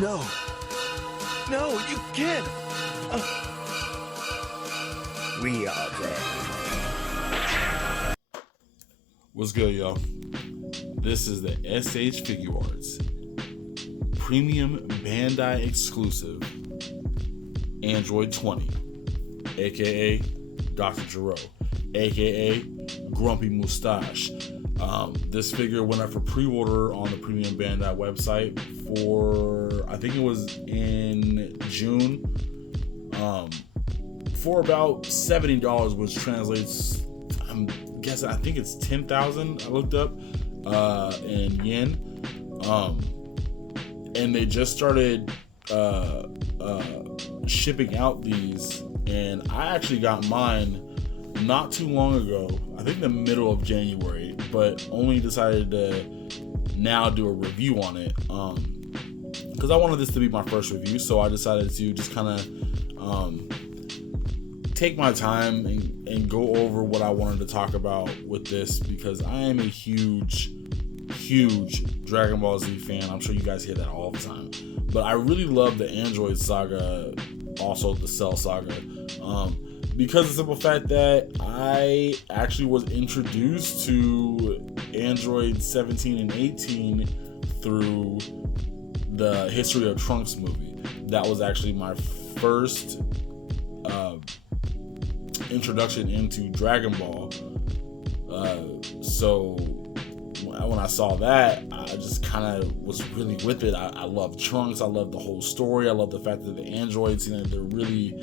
No. No, you can't. We are dead. What's good, y'all? This is the SH Figuarts Premium Bandai exclusive Android 20, aka Dr. Gero, aka Grumpy Mustache. This figure went up for pre-order on the Premium Bandai website for, I think it was in June, for about $70, which translates, I think it's 10,000. I looked up in yen, and they just started shipping out these, and I actually got mine not too long ago. I think the middle of January, but only decided to now do a review on it because I wanted this to be my first review. So I decided to just kind of take my time and go over what I wanted to talk about with this, because I am a huge Dragon Ball Z fan. I'm sure you guys hear that all the time, but I really love the Android saga, also the Cell saga, because of the simple fact that I actually was introduced to Android 17 and 18 through the History of Trunks movie. That was actually my first introduction into Dragon Ball. So when I saw that, I just kind of was really with it. I love Trunks. I love the whole story. I love the fact that the androids, they're really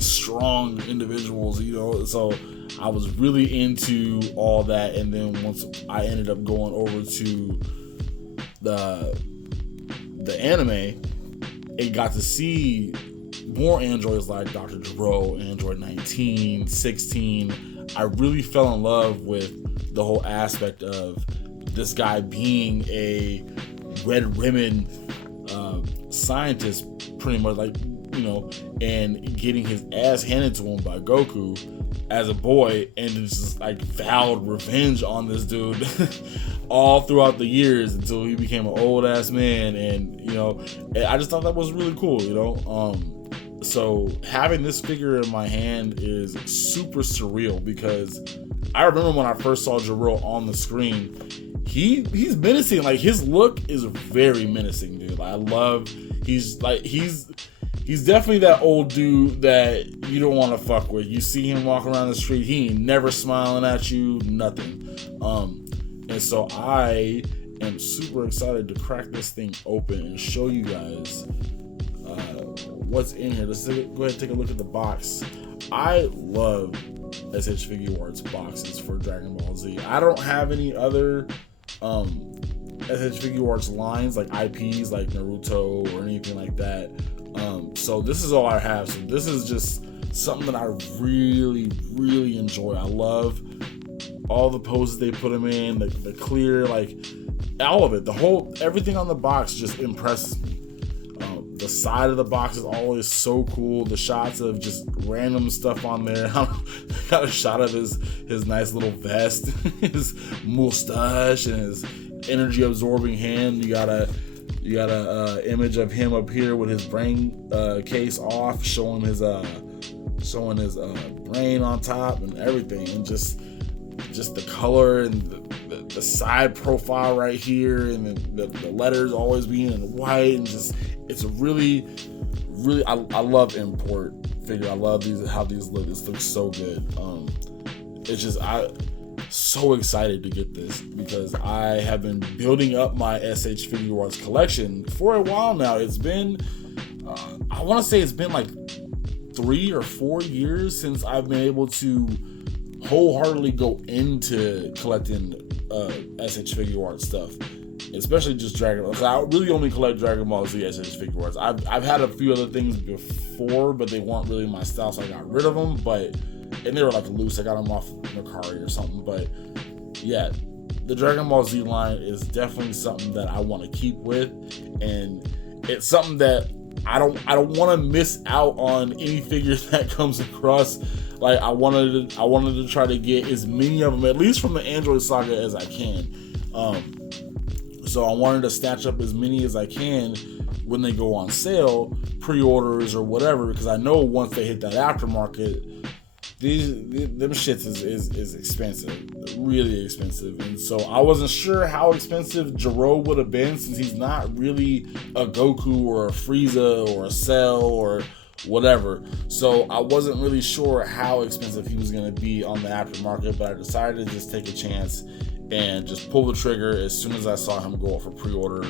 strong individuals, so I was really into all that. And then once I ended up going over to the anime and got to see more androids like Dr. Gero, Android 19, 16, I really fell in love with the whole aspect of this guy being a red ribbon scientist, pretty much, and getting his ass handed to him by Goku as a boy, and just vowed revenge on this dude all throughout the years until he became an old ass man. And I just thought that was really cool. So having this figure in my hand is super surreal, because I remember when I first saw Gero on the screen, he's menacing. His look is very menacing, dude. I love, he's definitely that old dude that you don't want to fuck with. You see him walking around the street, he ain't never smiling at you, nothing. And so I am super excited to crack this thing open and show you guys what's in here. Let's go ahead and take a look at the box. I love SH Figuarts boxes for Dragon Ball Z. I don't have any other SH Figuarts lines, like IPs like Naruto or anything like that. So this is all I have. So this is just something that I really enjoy. I love all the poses they put him in, the clear, all of it. Everything on the box just impresses me. The side of the box is always so cool. The shots of just random stuff on there. Got a shot of his nice little vest, his mustache, and his energy absorbing hand. You got a image of him up here with his brain case off, showing his brain on top and everything, and just the color and the side profile right here, and the letters always being in white, and just it's really I love import figure. I love how these look. This looks so good. It's just so excited to get this, because I have been building up my SH Figuarts collection for a while now. It's been I want to say it's been 3 or 4 years since I've been able to wholeheartely go into collecting SH Figuarts stuff, especially just Dragon Ball. I really only collect Dragon Ball Z SH Figuarts. I've had a few other things before, but they weren't really my style, so I got rid of them. And they were loose. I got them off Mercari or something. But yeah, the Dragon Ball Z line is definitely something that I want to keep with, and it's something that I don't want to miss out on any figures that comes across. I wanted to try to get as many of them, at least from the Android saga, as I can. So I wanted to snatch up as many as I can when they go on sale, pre-orders or whatever, because I know once they hit that aftermarket, them shits is expensive, really expensive. And so I wasn't sure how expensive Gero would have been, since he's not really a Goku or a Frieza or a Cell or whatever. So I wasn't really sure how expensive he was going to be on the aftermarket, but I decided to just take a chance and just pull the trigger as soon as I saw him go up for pre-order.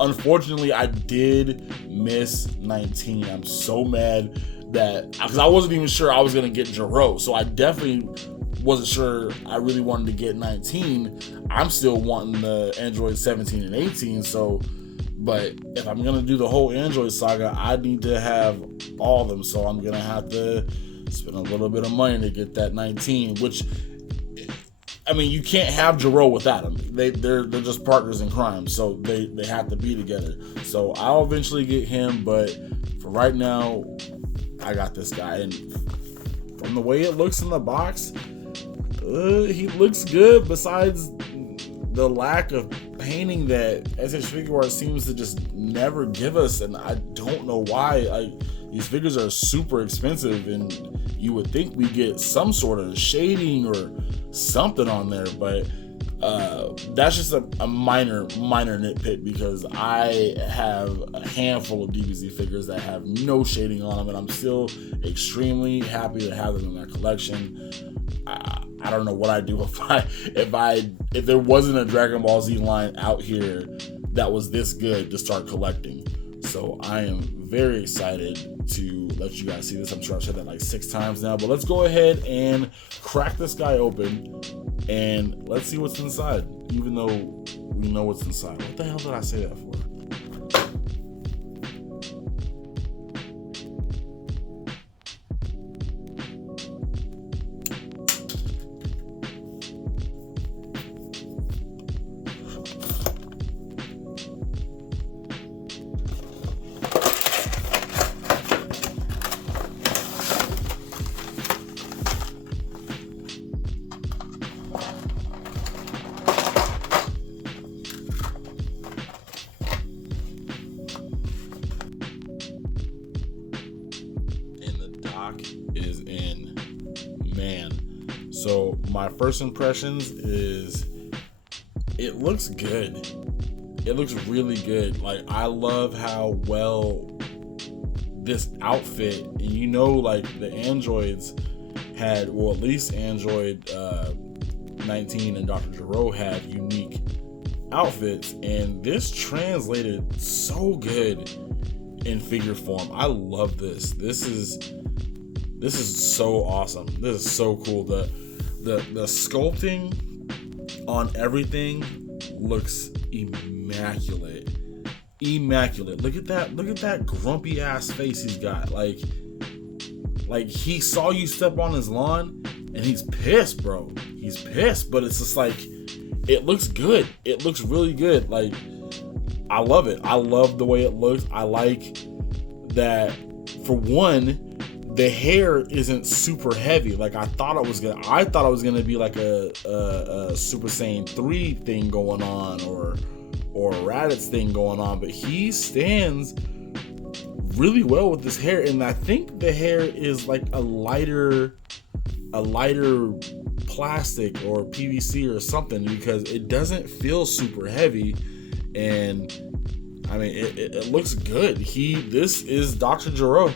Unfortunately, I did miss 19. I'm so mad that, because I wasn't even sure I was going to get Gero, so I definitely wasn't sure I really wanted to get 19. I'm still wanting the Android 17 and 18, so, but if I'm going to do the whole Android saga, I need to have all of them, so I'm going to have to spend a little bit of money to get that 19, which, I mean, you can't have Gero without them. They're just partners in crime, so they have to be together. So I'll eventually get him, but for right now, I got this guy. And from the way it looks in the box, he looks good, besides the lack of painting that SH Figuarts seems to just never give us, and I don't know why. These figures are super expensive, and you would think we get some sort of shading or something on there, but that's just a minor nitpick, because I have a handful of DBZ figures that have no shading on them, and I'm still extremely happy to have them in my collection. I don't know what I'd do if there wasn't a Dragon Ball Z line out here that was this good to start collecting. So I am very excited to let you guys see this. I'm sure I've said that like 6 times now, but let's go ahead and crack this guy open and let's see what's inside, even though we know what's inside. What the hell did I say that for? Is in, man. So my first impressions is it looks good. It looks really good. Like, I love how well this outfit, and you know, like the androids had, well, at least Android 19 and Dr. Gero had unique outfits, and this translated so good in figure form. I love this. This is so awesome. This is so cool. The sculpting on everything looks immaculate. Look at that grumpy ass face he's got. Like he saw you step on his lawn and he's pissed, bro. He's pissed, but it's just like, it looks good. It looks really good. Like, I love it. I love the way it looks. I like that, for one, the hair isn't super heavy. Like I thought it was gonna be like a Super Saiyan 3 thing going on, or a Raditz thing going on, but he stands really well with this hair. And I think the hair is like a lighter plastic or PVC or something, because it doesn't feel super heavy. And I mean, it looks good. This is Dr. Gero.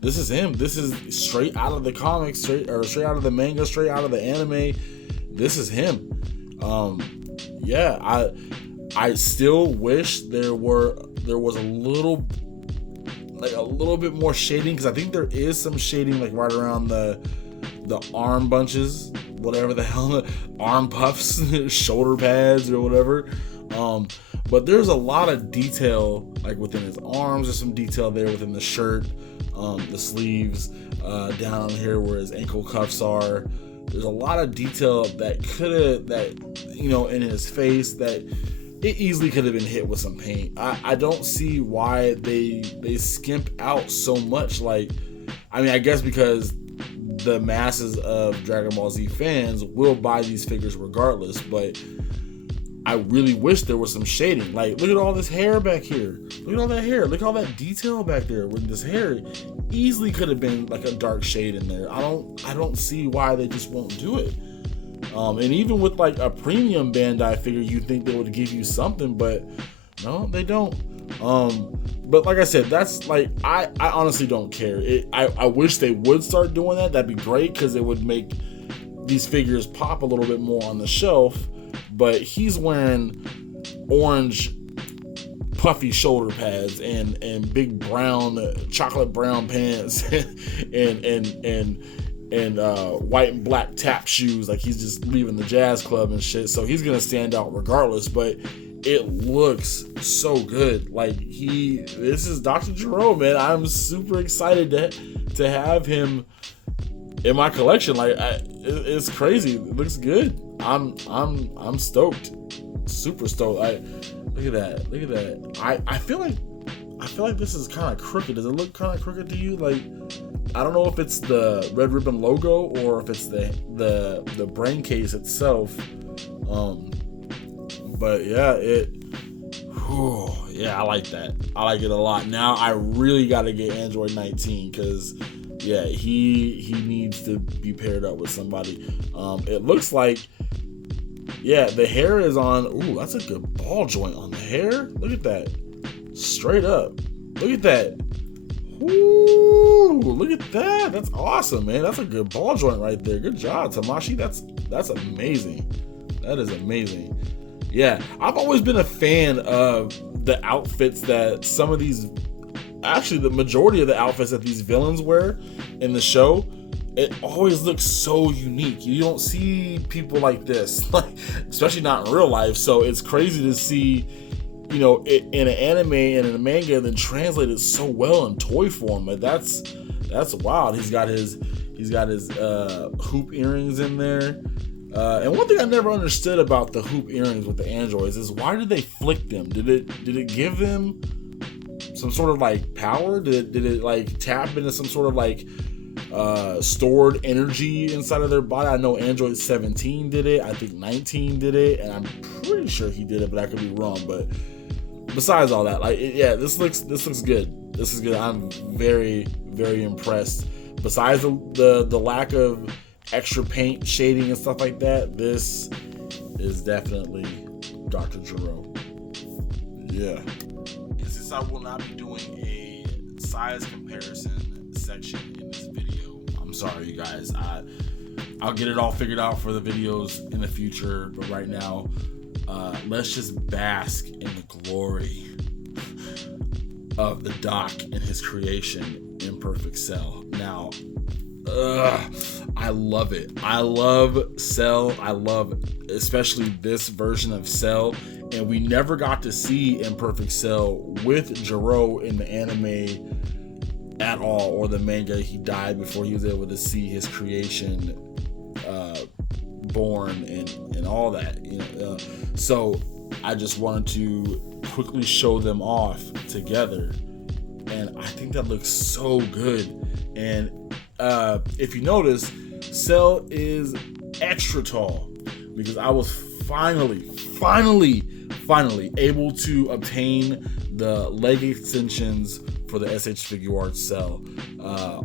This is him. This is straight out of the comics, straight out of the manga, straight out of the anime. This is him. Yeah, I still wish there was a little bit more shading, because I think there is some shading like right around the arm bunches, whatever the hell, arm puffs, shoulder pads or whatever. But there's a lot of detail like within his arms. There's some detail there within the shirt, the sleeves, down here where his ankle cuffs are. There's a lot of detail that in his face that it easily could have been hit with some paint. I don't see why they skimp out so much. Like, I mean, I guess because the masses of Dragon Ball Z fans will buy these figures regardless, but I really wish there was some shading. Like, look at all this hair back here. Look at all that hair. Look at all that detail back there. With this hair, easily could have been like a dark shade in there. I don't see why they just won't do it. And even with like a premium Bandai figure, you'd think they would give you something, but no, they don't. But like I said, that's like, I honestly don't care. I wish they would start doing that. That'd be great, because it would make these figures pop a little bit more on the shelf. But he's wearing orange puffy shoulder pads and big brown, chocolate brown pants and white and black tap shoes, like he's just leaving the jazz club and shit. So he's gonna stand out regardless, but it looks so good. Like, this is Dr. Gero, man. I'm super excited to have him in my collection. Like, it's crazy. It looks good. I'm stoked, super stoked. Look at that. I feel like this is kind of crooked. Does it look kind of crooked to you? Like, I don't know if it's the Red Ribbon logo or if it's the brain case itself. But yeah, I like that. I like it a lot. Now I really got to get Android 19, because yeah, he needs to be paired up with somebody. It looks like, yeah, the hair is on. Ooh, that's a good ball joint on the hair. Look at that. Straight up. Look at that. Ooh, look at that. That's awesome, man. That's a good ball joint right there. Good job, Tamashii. That's amazing. That is amazing. Yeah, I've always been a fan of the outfits that some of these, actually the majority of the outfits that these villains wear in the show. It always looks so unique. You don't see people like this, like, especially not in real life. So it's crazy to see, you know, it in an anime and in a manga, and then translated so well in toy form. But that's wild. He's got his hoop earrings in there. And one thing I never understood about the hoop earrings with the Androids is, why did they flick them? Did it give them some sort of like power? Did it like tap into some sort of like stored energy inside of their body? I know Android 17 did it. I think 19 did it, and I'm pretty sure he did it, but I could be wrong. But besides all that, like, yeah, this looks good. This is good. I'm very, very impressed. Besides the lack of extra paint, shading, and stuff like that, this is definitely Dr. Gero. Yeah. And since I will not be doing a size comparison section in this video, I'm sorry, you guys. I'll get it all figured out for the videos in the future, but right now, let's just bask in the glory of the Doc and his creation, Imperfect Cell. Now, I love it. I love Cell. I love especially this version of Cell. And we never got to see Imperfect Cell with Gero in the anime at all, or the manga. He died before he was able to see his creation born and all that. You know, so I just wanted to quickly show them off together. And I think that looks so good. And if you notice, Cell is extra tall, because I was finally able to obtain the leg extensions for the SH Figuarts Cell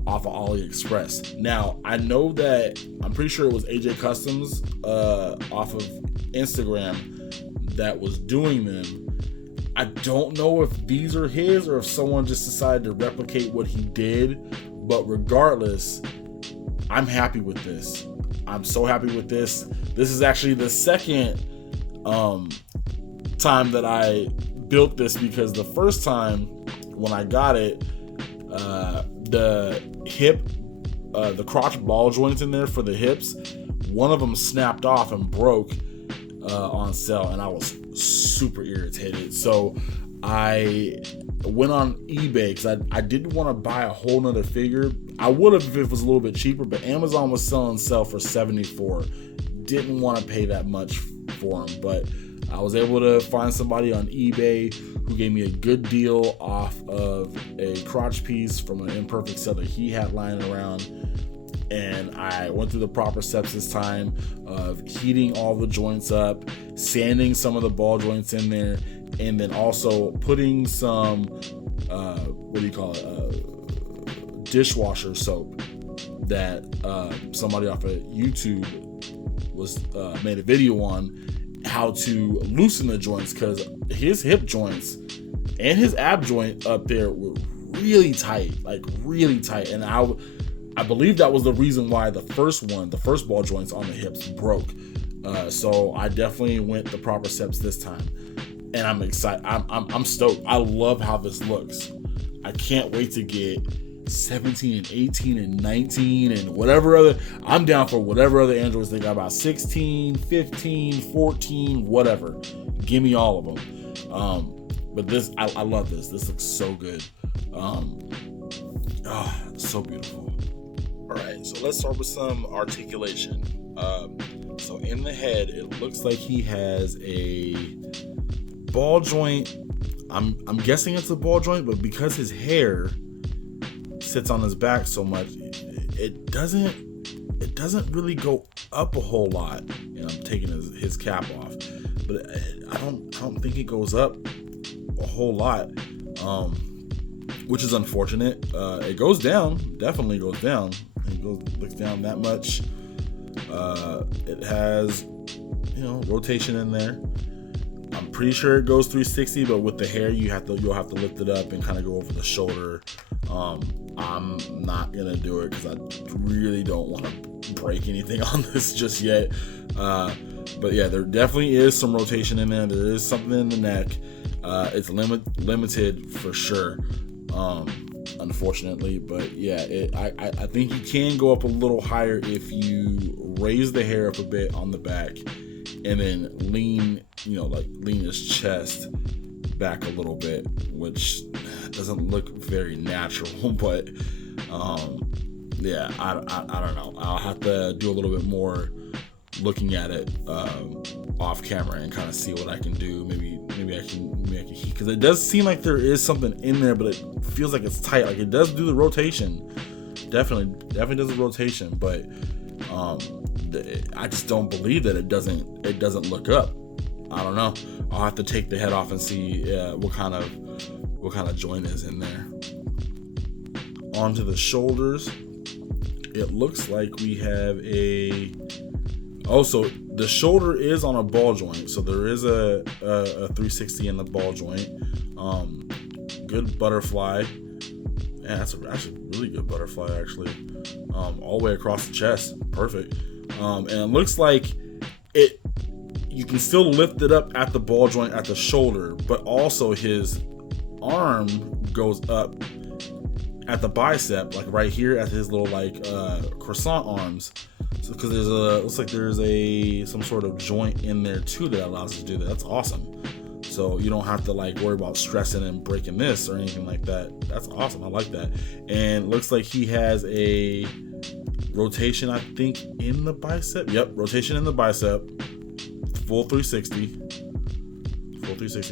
off of AliExpress. Now, I know that, I'm pretty sure it was AJ Customs off of Instagram that was doing them. I don't know if these are his or if someone just decided to replicate what he did, but regardless, I'm happy with this. I'm so happy with this. This is actually the second time that I built this, because the first time when I got it, the hip, the crotch ball joints in there for the hips, one of them snapped off and broke on Cell, and I was super irritated. So I went on eBay, because I didn't want to buy a whole nother figure. I would have if it was a little bit cheaper, but Amazon was selling Cell for $74. Didn't want to pay that much for him, but I was able to find somebody on eBay who gave me a good deal off of a crotch piece from an Imperfect Cell that he had lying around. And I went through the proper steps this time of heating all the joints up, sanding some of the ball joints in there, and then also putting some dishwasher soap that somebody off of YouTube was made a video on how to loosen the joints, because his hip joints and his ab joint up there were really tight, and I believe that was the reason why the first ball joints on the hips broke. So I definitely went the proper steps this time, and I'm excited. I'm stoked. I love how this looks. I can't wait to get 17 and 18 and 19 and whatever other. I'm down for whatever other Androids they got about 16, 15, 14, whatever. Give me all of them. But this, I love this. This looks so good. So beautiful. All right, so let's start with some articulation. So in the head, it looks like he has a ball joint. I'm guessing it's a ball joint, but because his hair sits on his back so much, it doesn't really go up a whole lot. And I'm taking his cap off, but I don't think it goes up a whole lot, which is unfortunate. It goes down, definitely goes down. Looks down that much. It has, rotation in there. I'm pretty sure it goes 360, but with the hair, you'll have to lift it up and kind of go over the shoulder. I'm not gonna do it because I really don't want to break anything on this just yet. But yeah, there definitely is some rotation in there. There is something in the neck. It's limited for sure. Unfortunately, but yeah, I think you can go up a little higher if you raise the hair up a bit on the back and then lean his chest back a little bit, which doesn't look very natural. But yeah, I don't know. I'll have to do a little bit more looking at it off camera and kind of see what I can do. Maybe I can because it does seem like there is something in there, but it feels like it's tight. Like it does do the rotation, definitely does the rotation, but I just don't believe that it doesn't look up. I don't know. I'll have to take the head off and see what kind of joint is in there. Onto the shoulders, it looks like we have so the shoulder is on a ball joint, so there is a 360 in the ball joint. Good butterfly. Yeah, that's actually a really good butterfly, actually. All the way across the chest, perfect. And it looks like you can still lift it up at the ball joint at the shoulder, but also his arm goes up at the bicep, like right here at his little croissant arms. So because looks like there's some sort of joint in there too that allows us to do that. That's awesome. So you don't have to worry about stressing and breaking this or anything like that. That's awesome. I like that. And looks like he has a rotation, I think, in the bicep. Yep, rotation in the bicep. Full 360.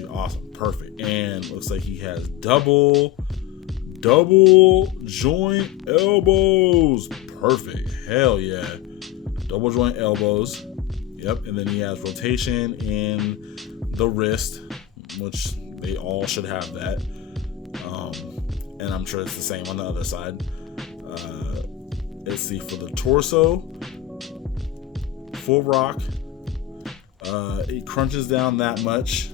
Awesome. Perfect. And looks like he has double joint elbows. Perfect. Hell yeah. Double joint elbows. Yep. And then he has rotation in the wrist, which they all should have that. And I'm sure it's the same on the other side. Let's see, for the torso, full rock. He crunches down that much.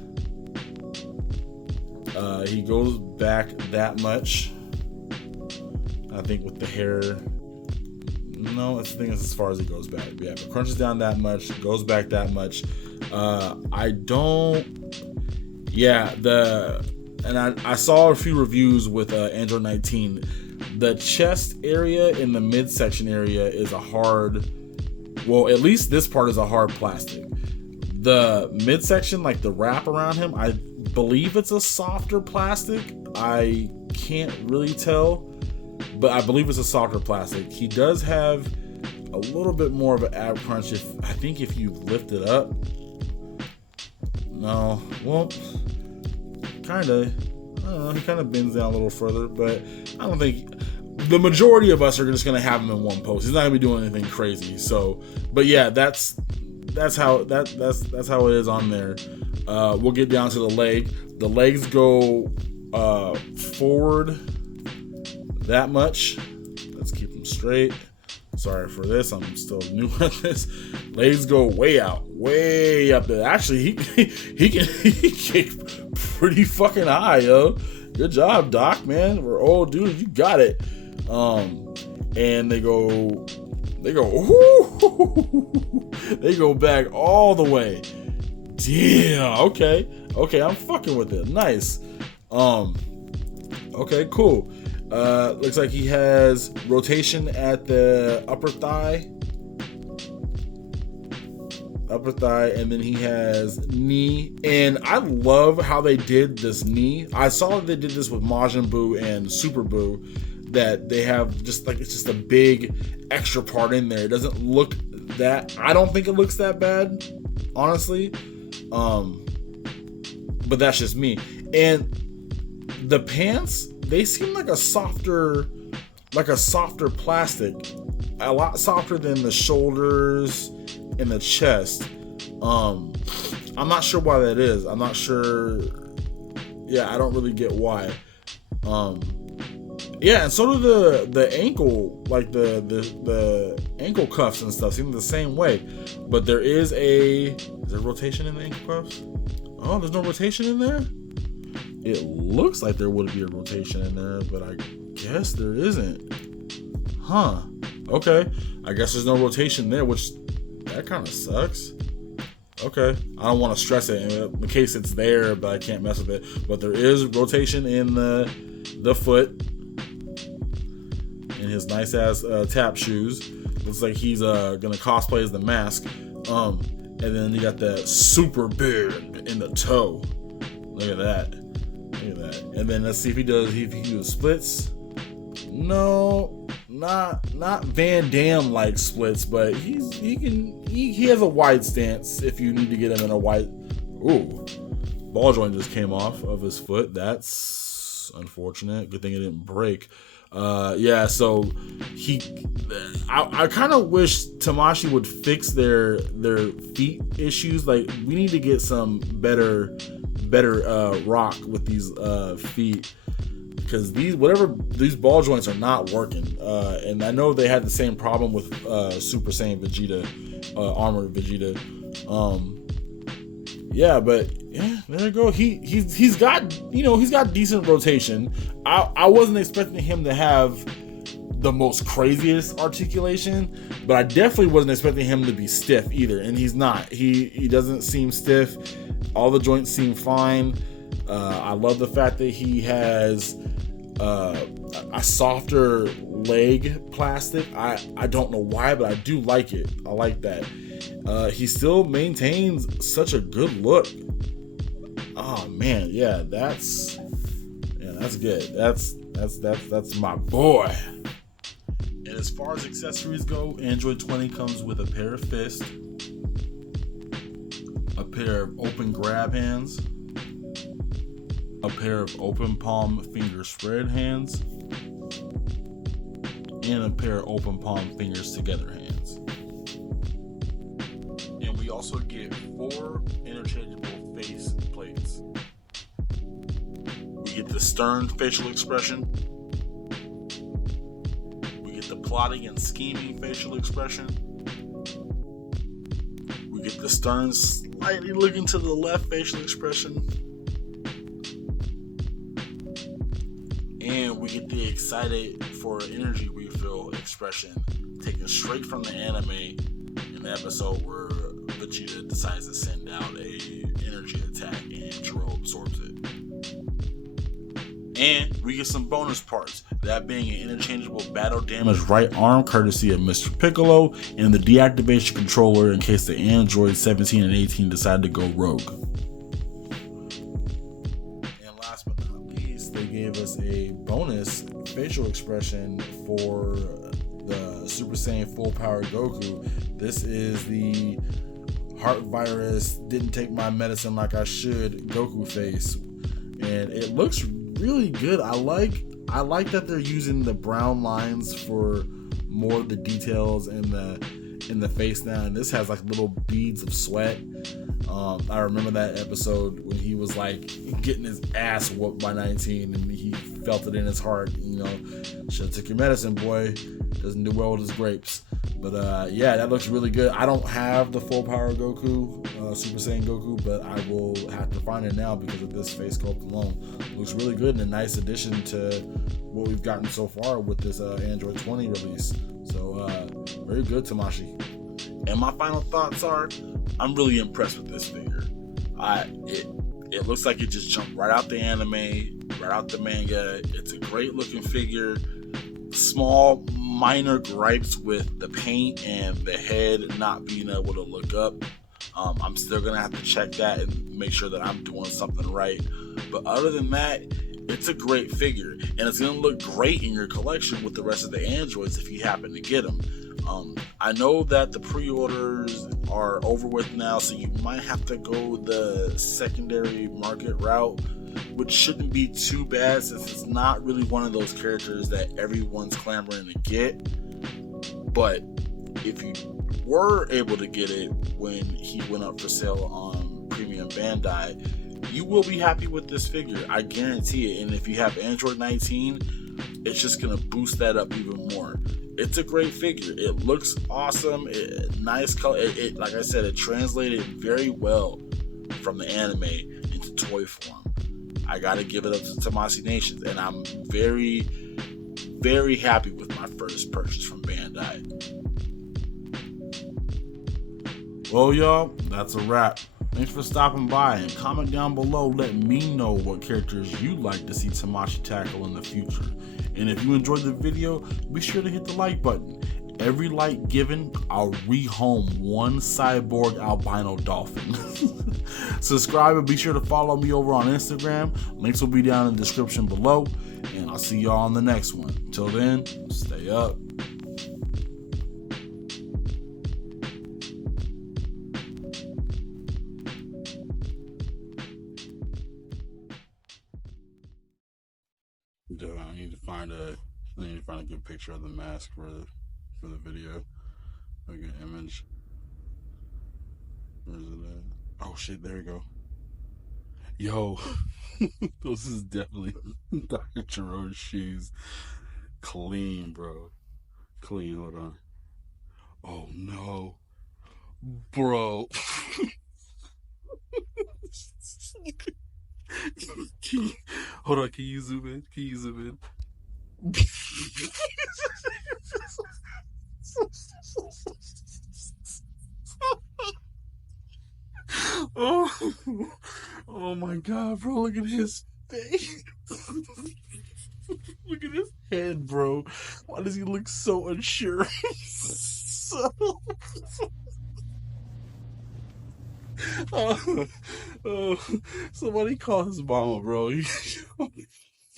He goes back that much. I think with the hair, no, I think it's as far as he goes back. Yeah, but crunches down that much, goes back that much. I saw a few reviews with Android 19. The chest area and the midsection area is a hard, well, at least this part is a hard plastic. The midsection, like the wrap around him, I believe it's a softer plastic. I can't really tell, but I believe it's a softer plastic. He does have a little bit more of an ab crunch if you lift it up. No, well, kind of. I don't know, he kind of bends down a little further, but I don't think the majority of us are just going to have him in one post. He's not going to be doing anything crazy. So, but yeah, that's that's how it is on there. We'll get down to the leg. The legs go forward that much. Let's keep them straight. Sorry for this. I'm still new at this. Legs go way out, way up there. Actually, he can kick pretty fucking high, yo. Good job, Doc, man. We're old dudes. You got it. And they go back all the way. Damn. Okay, I'm fucking with it. Nice. Okay, cool. Looks like he has rotation at the upper thigh, and then he has knee. And I love how they did this knee. I saw that they did this with Majin Buu and Super Buu, that they have just like, it's just a big extra part in there. It doesn't look that, I don't think it looks that bad, honestly. But that's just me. And the pants, they seem like a softer plastic, a lot softer than the shoulders and the chest. I'm not sure why that is. I'm not sure. Yeah, I don't really get why. Yeah, and so do the ankle, like the ankle cuffs and stuff seem the same way. But is there rotation in the ankle cuffs? Oh, there's no rotation in there? It looks like there would be a rotation in there, but I guess there isn't. Huh. Okay. I guess there's no rotation there, which that kind of sucks. Okay. I don't want to stress it in case it's there, but I can't mess with it. But there is rotation in the foot in his nice ass tap shoes. Looks like he's gonna cosplay as the mask. And then you got that super beard in the toe. Look at that. And then let's see if he does splits. No, not Van Damme like splits, but he has a wide stance if you need to get him in a wide. Ooh, ball joint just came off of his foot. That's unfortunate. Good thing it didn't break. Yeah, so I kind of wish Tamashii would fix their feet issues. Like, we need to get some better rock with these feet, because these ball joints are not working. And I know they had the same problem with Super Saiyan Vegeta, Armored Vegeta. Yeah, but yeah, there you go. He's got decent rotation. I wasn't expecting him to have the most craziest articulation, but I definitely wasn't expecting him to be stiff either, and he's not. He doesn't seem stiff. All the joints seem fine. I love the fact that he has a softer leg plastic. I don't know why, but I do like it. I like that. He still maintains such a good look. Oh man, yeah, that's good. That's my boy. And as far as accessories go, Android 20 comes with a pair of fists, a pair of open grab hands, a pair of open palm finger spread hands, and a pair of open palm fingers together hands. And we also get 4 interchangeable face plates. We get the stern facial expression. We get the plotting and scheming facial expression. We get the stern slightly looking to the left facial expression. And we get the excited for energy refill expression, taken straight from the anime in the episode where Vegeta decides to send out a energy attack and Gero absorbs it. And we get some bonus parts, that being an interchangeable battle damage right arm courtesy of Mr. Piccolo, and the deactivation controller in case the Android 17 and 18 decide to go rogue. And last but not least, they gave us a bonus facial expression for the Super Saiyan Full Power Goku. This is the heart virus, didn't take my medicine like I should Goku face, and it looks really good. I like that they're using the brown lines for more of the details and in the face now, and this has like little beads of sweat. I remember that episode when he was like getting his ass whooped by 19, and he felt it in his heart. You know, should have took your medicine, boy. Doesn't do well with his grapes. But yeah, that looks really good. I don't have the full power Goku, Super Saiyan Goku, but I will have to find it now because of this face sculpt alone. It looks really good and a nice addition to what we've gotten so far with this Android 20 release. So very good, Tamashii. And my final thoughts are, I'm really impressed with this figure. It looks like it just jumped right out the anime, right out the manga. It's a great looking figure. Small minor gripes with the paint and the head not being able to look up. I'm still gonna have to check that and make sure that I'm doing something right. But other than that, it's a great figure, and it's gonna look great in your collection with the rest of the androids if you happen to get them. I know that the pre-orders are over with now, so you might have to go the secondary market route, which shouldn't be too bad since it's not really one of those characters that everyone's clamoring to get. But if you were able to get it when he went up for sale on Premium Bandai, you will be happy with this figure. I guarantee it. And if you have Android 19, it's just going to boost that up even more. It's a great figure. It looks awesome. Nice color. Like I said, it translated very well from the anime into toy form. I gotta give it up to Tamashii Nations, and I'm very, very happy with my first purchase from Bandai. Well, y'all, that's a wrap. Thanks for stopping by, and comment down below. Let me know what characters you'd like to see Tamashii tackle in the future. And if you enjoyed the video, be sure to hit the like button. Every like given, I'll rehome one cyborg albino dolphin. Subscribe and be sure to follow me over on Instagram. Links will be down in the description below. And I'll see y'all on the next one. Till then, stay up. I need to find a good picture of the mask for the video. Like an image. Where is it at? Oh shit, there we go. Yo, this is definitely Dr. Gero's shoes. Clean, bro. Clean, hold on. Oh no. Bro. Hold on, can you zoom in? Can you zoom in? Oh, oh my god, bro, look at his face. Look at his head, bro. Why does he look so unsure? Oh, somebody call his mama, bro.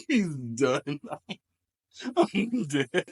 He's done. I'm dead.